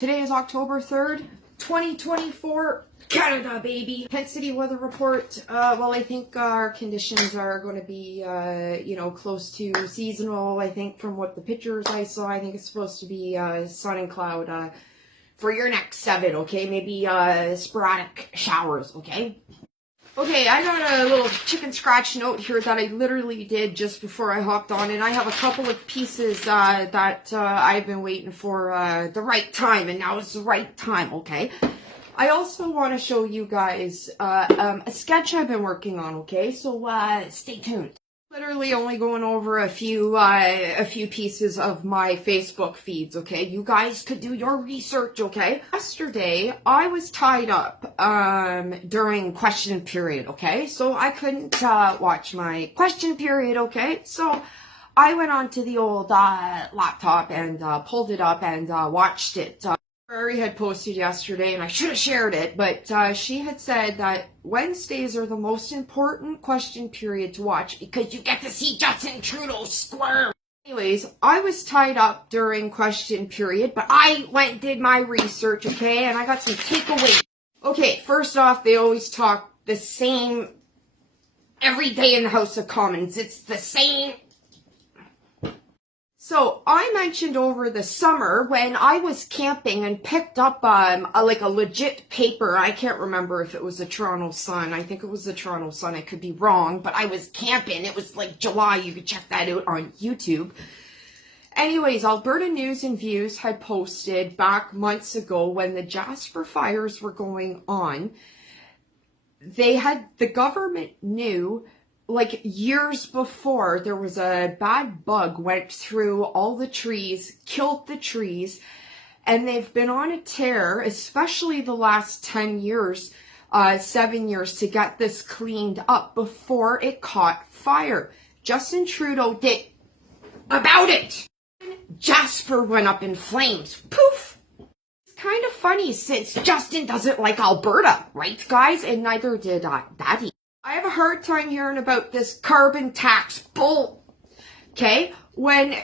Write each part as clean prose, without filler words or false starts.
Today is October 3rd, 2024, Canada, baby. Intensity weather report. Well, I think our conditions are going to be, close to seasonal. I think from what the pictures I saw, I think it's supposed to be sun and cloud for your next 7, okay? Maybe sporadic showers, okay? Okay, I got a little chicken scratch note here that I literally did just before I hopped on, and I have a couple of pieces that I've been waiting for the right time, and now is the right time, okay? I also want to show you guys a sketch I've been working on, okay? So stay tuned. Literally only going over a few pieces of my Facebook feeds, okay? You guys could do your research, okay? Yesterday, I was tied up during question period, okay? So I couldn't watch my question period, okay? So I went onto the old laptop and pulled it up and watched it. Ferrari had posted yesterday, and I should have shared it, but she had said that Wednesdays are the most important question period to watch because you get to see Justin Trudeau squirm. Anyways, I was tied up during question period, but I went and did my research, okay, and I got some takeaways. Okay, first off, they always talk the same every day in the House of Commons. It's the same. So I mentioned over the summer when I was camping and picked up a legit paper. I can't remember if it was the Toronto Sun. I think it was the Toronto Sun. I could be wrong, but I was camping. It was like July. You could check that out on YouTube. Anyways, Alberta News and Views had posted back months ago when the Jasper fires were going on. The government knew, like years before, there was a bad bug went through all the trees, killed the trees, and they've been on a tear, especially the last 10 years, 7 years, to get this cleaned up before it caught fire. Justin Trudeau did about it. Jasper went up in flames. Poof! It's kind of funny since Justin doesn't like Alberta, right, guys? And neither did Daddy. I have a hard time hearing about this carbon tax bull, okay? When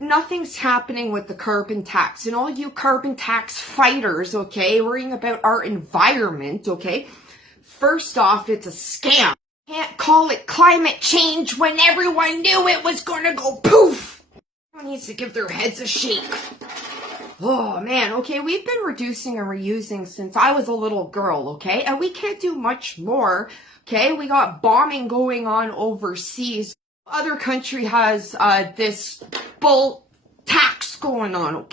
nothing's happening with the carbon tax, and all you carbon tax fighters, okay, worrying about our environment, okay? First off, it's a scam. Can't call it climate change when everyone knew it was gonna go poof. Everyone needs to give their heads a shake. Oh man, okay, we've been reducing and reusing since I was a little girl, okay? And we can't do much more. Okay, we got bombing going on overseas. Other country has this bull tax going on.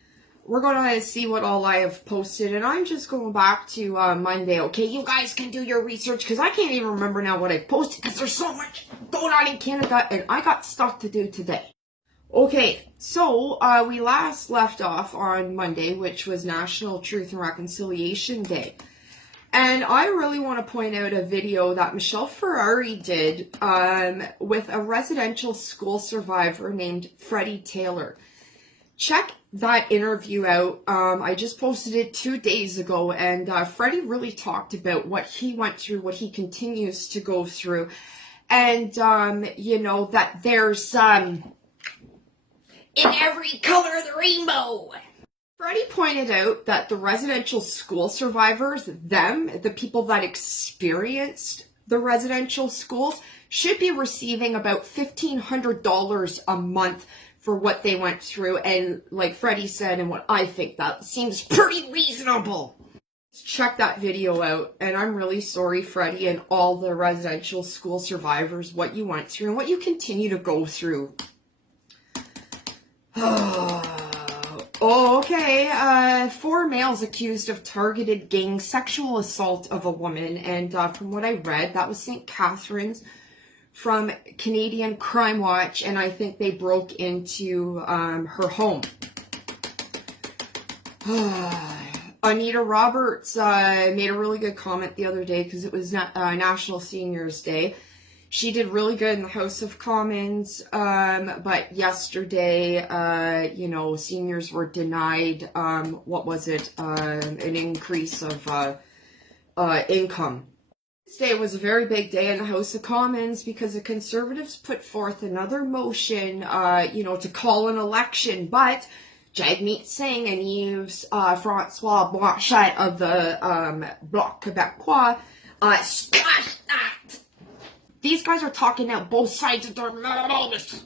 We're going to see what all I have posted, and I'm just going back to Monday, okay? You guys can do your research, because I can't even remember now what I posted, because there's so much going on in Canada, and I got stuff to do today. Okay, so we last left off on Monday, which was National Truth and Reconciliation Day. And I really want to point out a video that Michelle Ferrari did with a residential school survivor named Freddie Taylor. Check that interview out. I just posted it 2 days ago, and Freddie really talked about what he went through, what he continues to go through, and, that there's in every color of the rainbow. Freddie pointed out that the residential school survivors, the people that experienced the residential schools, should be receiving about $1,500 a month for what they went through. And like Freddie said, and what I think, that seems pretty reasonable. Check that video out. And I'm really sorry, Freddie, and all the residential school survivors, what you went through and what you continue to go through. Okay, 4 males accused of targeted gang sexual assault of a woman, and from what I read, that was St. Catharines from Canadian Crime Watch, and I think they broke into her home. Anita Roberts made a really good comment the other day because it was National Seniors Day. She did really good in the House of Commons, but yesterday, seniors were denied, an increase of income. This day was a very big day in the House of Commons because the Conservatives put forth another motion, to call an election, but Jagmeet Singh and Yves Francois Blanchet of the Bloc Québécois squash that. These guys are talking out both sides of their mouths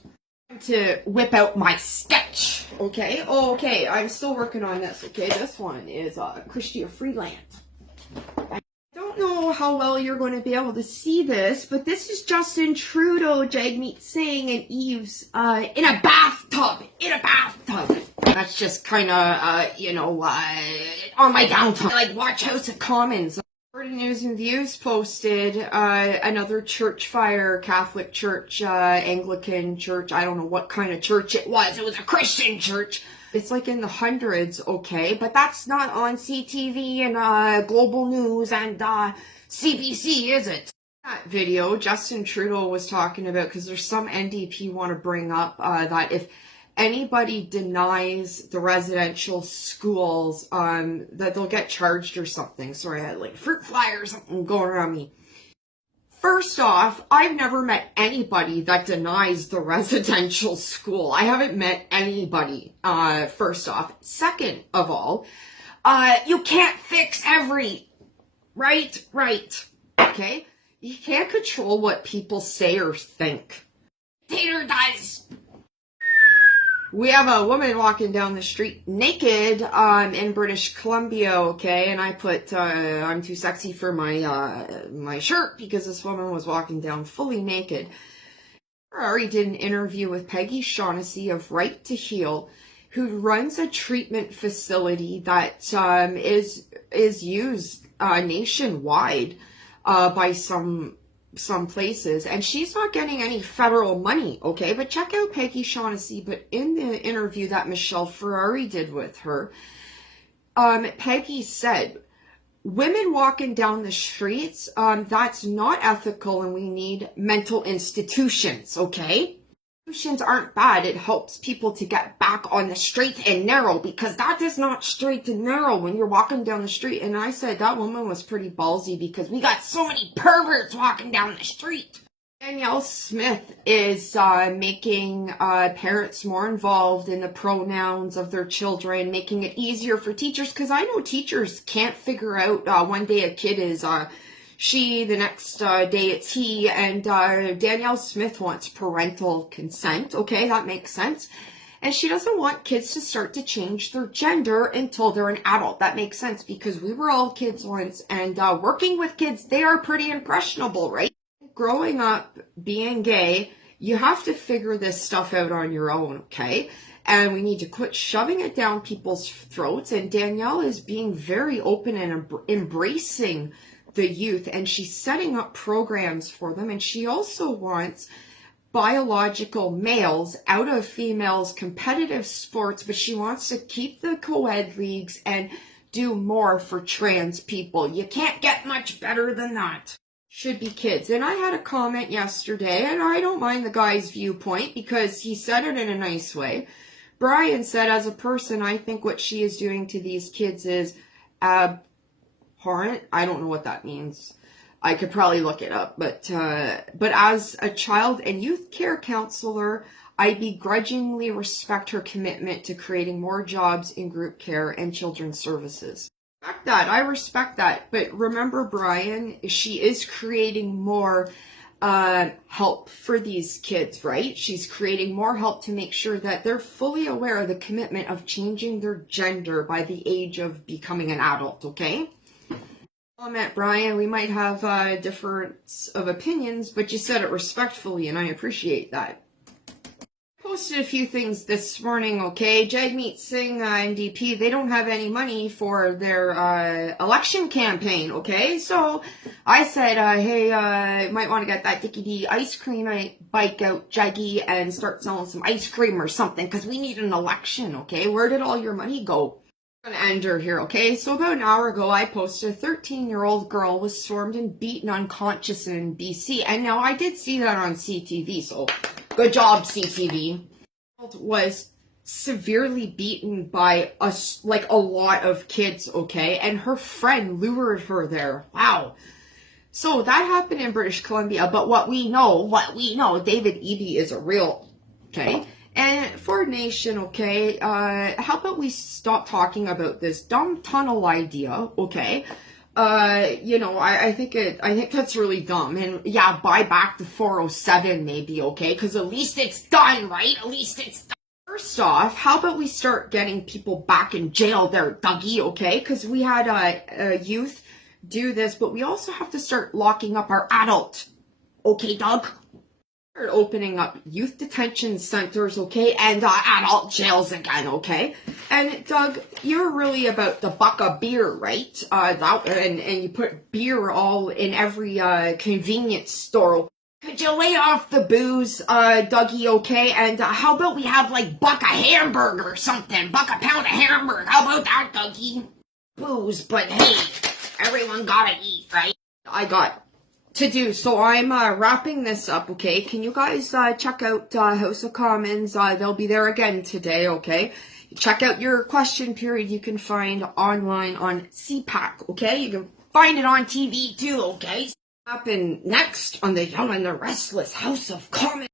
to whip out my sketch. Okay? Oh, okay. I'm still working on this. Okay? This one is Christia Freeland. I don't know how well you're going to be able to see this, but this is Justin Trudeau, Jagmeet Singh, and Yves in a bathtub. In a bathtub. That's just kind of, on my downtime. Like, watch House of Commons. News and Views posted another church fire, Catholic church, Anglican church. I don't know what kind of church it was. It was a Christian church. It's like in the hundreds, okay? But that's not on CTV and Global News and CBC, is it? That video Justin Trudeau was talking about, because there's some NDP want to bring up that if anybody denies the residential schools, that they'll get charged or something. Sorry, I had like fruit fly or something going around me. First off, I've never met anybody that denies the residential school. I haven't met anybody, first off. Second of all, you can't fix right, okay? You can't control what people say or think. Tater does. We have a woman walking down the street naked in British Columbia, okay? And I put, I'm too sexy for my shirt because this woman was walking down fully naked. Ferrari did an interview with Peggy Shaughnessy of Right to Heal, who runs a treatment facility that is used nationwide by some places, and she's not getting any federal money, okay? But check out Peggy Shaughnessy. But in the interview that Michelle Ferrari did with her, Peggy said, women walking down the streets, that's not ethical, and we need mental institutions, okay? Institutions aren't bad. It helps people to get back on the straight and narrow, because that is not straight and narrow when you're walking down the street. And I said that woman was pretty ballsy, because we got so many perverts walking down the street. Danielle Smith is making parents more involved in the pronouns of their children, making it easier for teachers, because I know teachers can't figure out one day a kid is she, the next day it's he, and Danielle Smith wants parental consent. Okay, that makes sense. And she doesn't want kids to start to change their gender until they're an adult. That makes sense, because we were all kids once, and working with kids, they are pretty impressionable, right? Growing up, being gay, you have to figure this stuff out on your own, okay? And we need to quit shoving it down people's throats. And Danielle is being very open and embracing the youth, and she's setting up programs for them. And she also wants biological males out of females' competitive sports, but she wants to keep the co-ed leagues and do more for trans people. You can't get much better than that. Should be kids. And I had a comment yesterday, and I don't mind the guy's viewpoint because he said it in a nice way. Brian said, as a person, I think what she is doing to these kids is abhorrent. I don't know what that means. I could probably look it up. But as a child and youth care counselor, I begrudgingly respect her commitment to creating more jobs in group care and children's services. I respect that. But remember, Brian, she is creating more help for these kids, right? She's creating more help to make sure that they're fully aware of the commitment of changing their gender by the age of becoming an adult, okay? Comment, Brian, we might have a difference of opinions, but you said it respectfully, and I appreciate that. Posted a few things this morning, okay? Jagmeet Singh, NDP, they don't have any money for their election campaign, okay? So I said, hey, might want to get that Dickie D ice cream bike out, Jaggy, and start selling some ice cream or something, because we need an election, okay? Where did all your money go? I'm going to end her here, okay? So about an hour ago, I posted a 13-year-old girl was stormed and beaten unconscious in BC. And now I did see that on CTV, so good job, CTV. Was severely beaten by a lot of kids, okay? And her friend lured her there. Wow. So that happened in British Columbia. But what we know, David Eby is a real, okay? And Ford Nation, okay, how about we stop talking about this dumb tunnel idea, okay? I think that's really dumb. And yeah, buy back the 407 maybe, okay? Because at least it's done, right? At least it's done. First off, how about we start getting people back in jail there, Dougie, okay? Because we had youth do this, but we also have to start locking up our adult, okay, Doug? Start opening up youth detention centers, okay, and adult jails again, okay? And Doug, you're really about the buck of beer, right? And you put beer all in every convenience store. Could you lay off the booze, Dougie, okay? And how about we have like buck a hamburg or something? Buck a pound of hamburg. How about that, Dougie? Booze, but hey, everyone gotta eat, right? I got to do. So I'm wrapping this up, okay? Can you guys check out House of Commons? They'll be there again today, okay? Check out your question period you can find online on CPAC, okay? You can find it on TV too, okay? Happen next on the Young and the Restless House of Commons.